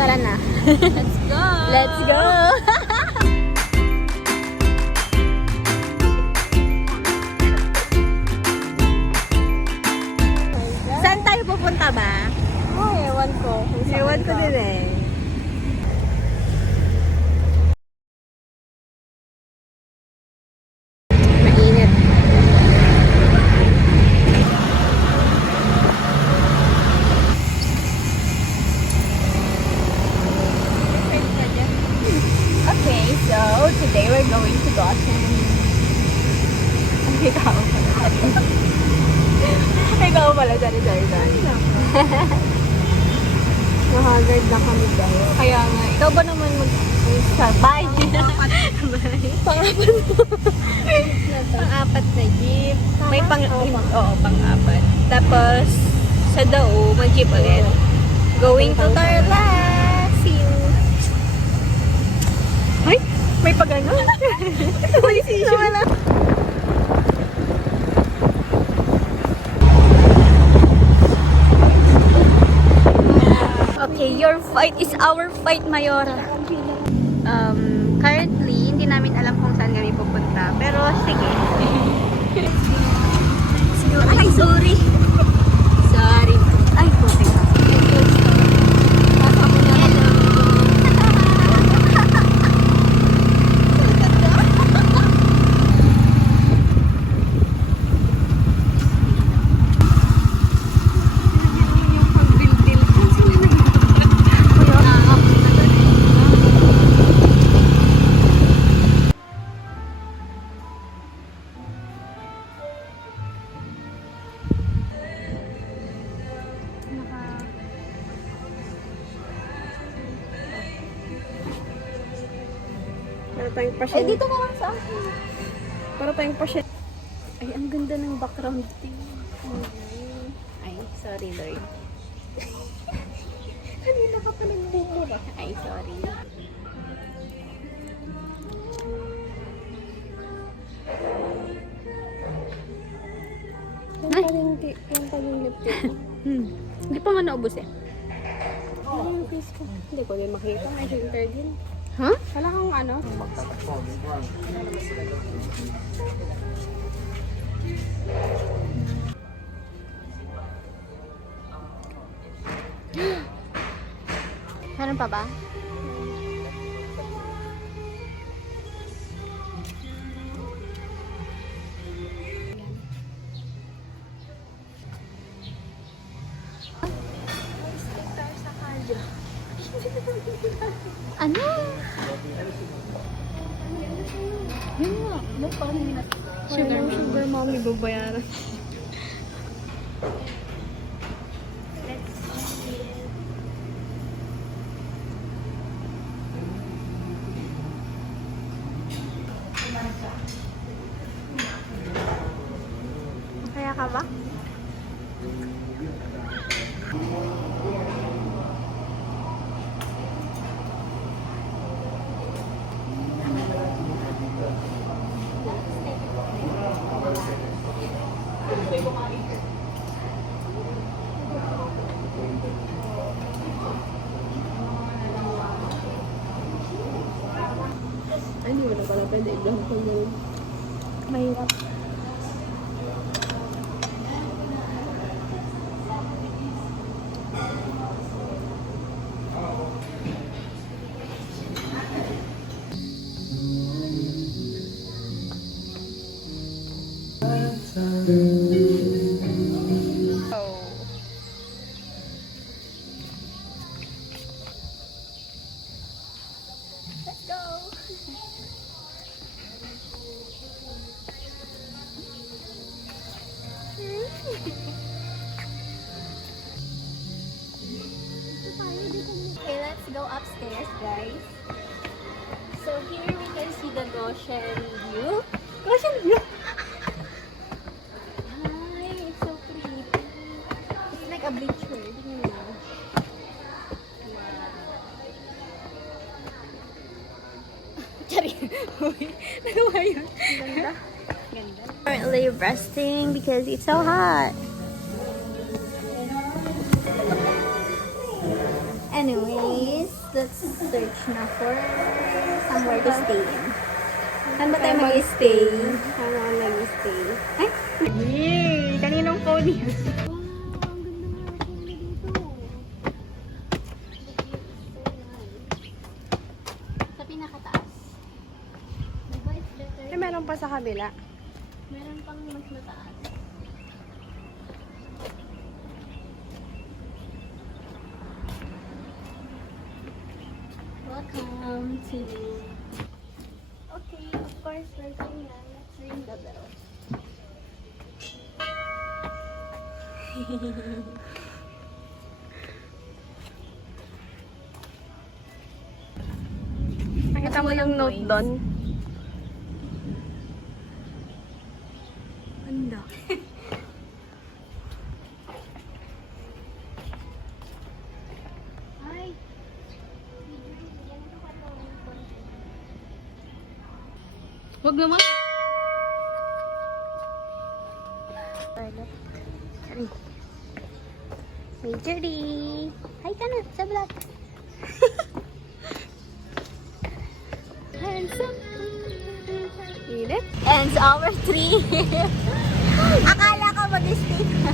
Tara na. Let's go! Let's go! Saan tayo pupunta ba? Oh, ewan ko. Ewan ko din eh. Mainit. Okay, so today we're going to Goshen. Ikaw pala. Ikaw pala, sorry. Mahagard na kami dahil. Kaya nga, ikaw ba naman mag-sabay? Pangapat mo. Pang-apat na jeep. May pang-apat. Tapos, sa Dao, mag-jeep ulit. Going to Tarlac. See you. Ay, may pag-ano? May sisyo na. Okay, your fight is our fight, Mayora. Currently, hindi namin alam kung saan kami pupunta. Pero, sige. Ay, sorry. Sorry. Ay, puti ka. Para tayong Ay, pasyente. dito na lang sa akin. Para tayong pasyente. Ay, ang ganda ng background thing. Ay, sorry, Lord. Kanina ka pa nagmumura. Ay, sorry. Yan pa yung lip tip. Hindi pa nga naubos eh. Ano yung face ko? Hindi ko din makita. May filter din. Huh? Wala kang ano? Meron pa ba? Ano? Yun nga. Ba't parang hindi na... Sugar mommy babayaran. Kaya ka ba? Ay, hindi mo na pala pwede i-vlog ko yun. Mahirap. Let's go! Okay, let's go upstairs, guys. So here we can see the Goshen view. Goshen view! Hi, it's so pretty. It's like a beach road. Chari. Ano ba yun? Ganda. Ganda. Currently resting because it's so hot. Anyways, let's search na for somewhere to stay in. Saan ba tayo mag-stay? Sana ako nag-stay. Ay! Yay! Kaninong phone yun? Wow, ang ganda nga ang phone dito. Sa pinakataas. Diba it's better? Eh, meron pa sa kabila. Meron pang mas mataas. Welcome to... Okay, of course, we're going na. Let's ring the bell. Nakita mo yung note doon? Ganda. Ay! Huwag naman. Major D! Hi ka na sa vlog! Handsome! Init. Ends our trip! Akala ko mag-stay ka.